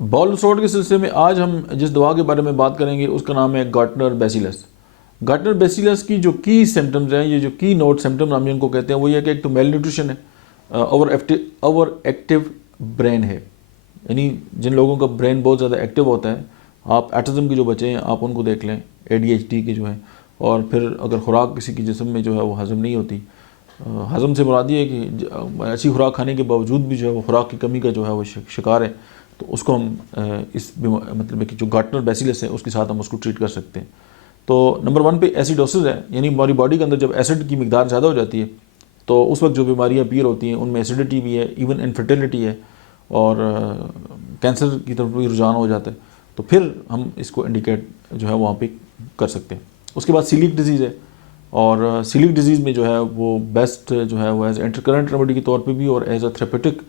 Bowl sort کے سلسلے میں آج ہم جس دوا کے بارے میں بات کریں گے اس کا نام ہے گارٹنر بیسیلس۔ گارٹنر بیسیلس کی جو کی سمٹمز ہیں، یہ جو کی نوٹ سمٹم ہم ان کو کہتے ہیں، وہ یہ کہ ایک تو میل نیوٹریشن ہے، اوور ایکٹیو برین ہے، یعنی جن لوگوں کا برین بہت زیادہ ایکٹیو ہوتا ہے، آپ ایٹزم کے جو بچے ہیں آپ ان کو دیکھ لیں، ADHD کے جو ہیں، اور پھر اگر خوراک کسی کے جسم میں جو ہے وہ ہضم نہیں ہوتی، ہضم سے مراد یہ ہے کہ ایسی خوراک کھانے کے باوجود بھی جو ہے وہ خوراک کی کمی کا جو ہے وہ شکار ہے، تو اس کو ہم اس مطلب ہے کہ جو گارٹنر بیسیلس ہے اس کے ساتھ ہم اس کو ٹریٹ کر سکتے ہیں۔ تو نمبر 1 پہ ایسیڈوسز ہے، یعنی ہماری باڈی کے اندر جب ایسڈ کی مقدار زیادہ ہو جاتی ہے تو اس وقت جو بیماریاں اپیئر ہوتی ہیں ان میں ایسیڈیٹی بھی ہے، ایون انفرٹیلٹی ہے، اور کینسر کی طرف بھی رجحان ہو جاتا ہے، تو پھر ہم اس کو انڈیکیٹ جو ہے وہاں پہ کر سکتے ہیں۔ اس کے بعد سیلیک ڈیزیز ہے، اور سیلیک ڈیزیز میں جو ہے وہ بیسٹ جو ہے وہ ایز انٹرکرنٹ ریمیڈی کے طور پہ بھی اور ایز اے تھراپیوٹک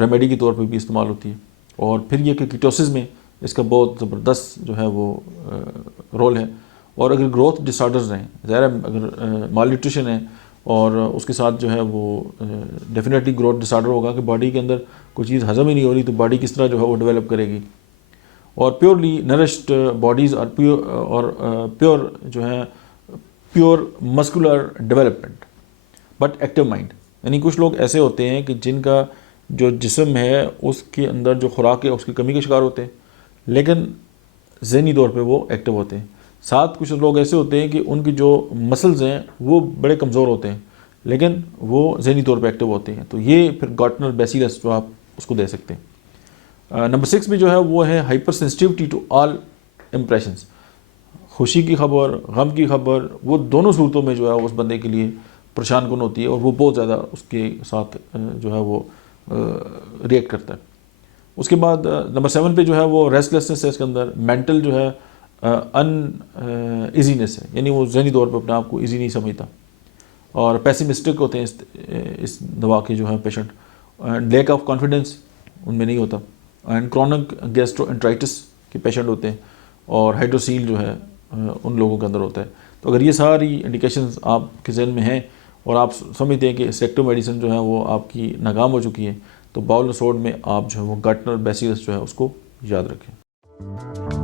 ریمیڈی کے طور پہ بھی استعمال ہوتی ہے۔ اور پھر یہ کہ کیٹوسس میں اس کا بہت زبردست جو ہے وہ رول ہے، اور اگر گروتھ ڈس آرڈرز ہیں، ظاہر ہے اگر مال نیوٹریشن ہے اور اس کے ساتھ جو ہے وہ ڈیفینیٹلی گروتھ ڈس آرڈر ہوگا کہ باڈی کے اندر کوئی چیز ہضم ہی نہیں ہو رہی، تو باڈی کس طرح جو ہے وہ ڈیولپ کرے گی۔ اور پیورلی نرشڈ باڈیز اور پیور جو ہے pure muscular development but active mind, یعنی کچھ لوگ ایسے ہوتے ہیں کہ جن کا جو جسم ہے اس کے اندر جو خوراک ہے اس کی کمی کا شکار ہوتے ہیں، لیکن ذہنی طور پہ وہ ایکٹیو ہوتے ہیں۔ ساتھ کچھ لوگ ایسے ہوتے ہیں کہ ان کی جو مسلز ہیں وہ بڑے کمزور ہوتے ہیں، لیکن وہ ذہنی طور پہ ایکٹیو ہوتے ہیں، تو یہ پھر گارٹنر بیسیلس جو آپ اس کو دے سکتے ہیں۔ نمبر 6 میں جو ہے وہ ہے hypersensitivity to all impressions, خوشی کی خبر، غم کی خبر، وہ دونوں صورتوں میں جو ہے اس بندے کے لیے پریشان کن ہوتی ہے، اور وہ بہت زیادہ اس کے ساتھ جو ہے وہ ریئیکٹ کرتا ہے۔ اس کے بعد نمبر 7 پہ جو ہے وہ ریسٹلیسنس ہے، اس کے اندر مینٹل جو ہے ایزینس ہے، یعنی وہ ذہنی طور پہ اپنے آپ کو ایزی نہیں سمجھتا، اور پیسیمسٹک ہوتے ہیں اس دوا کے جو ہے پیشنٹ، لیک آف کانفیڈنس ان میں نہیں ہوتا، اینڈ کرونک گیسٹرو انٹرائٹس کے پیشنٹ ہوتے ہیں، اور ہائیڈروسیل جو ہے ان لوگوں کے اندر ہوتا ہے۔ تو اگر یہ ساری انڈیکیشنز آپ کے ذہن میں ہیں اور آپ سمجھتے ہیں کہ سیکٹو میڈیسن جو ہے وہ آپ کی ناکام ہو چکی ہے، تو باؤل سورٹ میں آپ جو ہے وہ گارٹنر بیسیلس جو ہے اس کو یاد رکھیں۔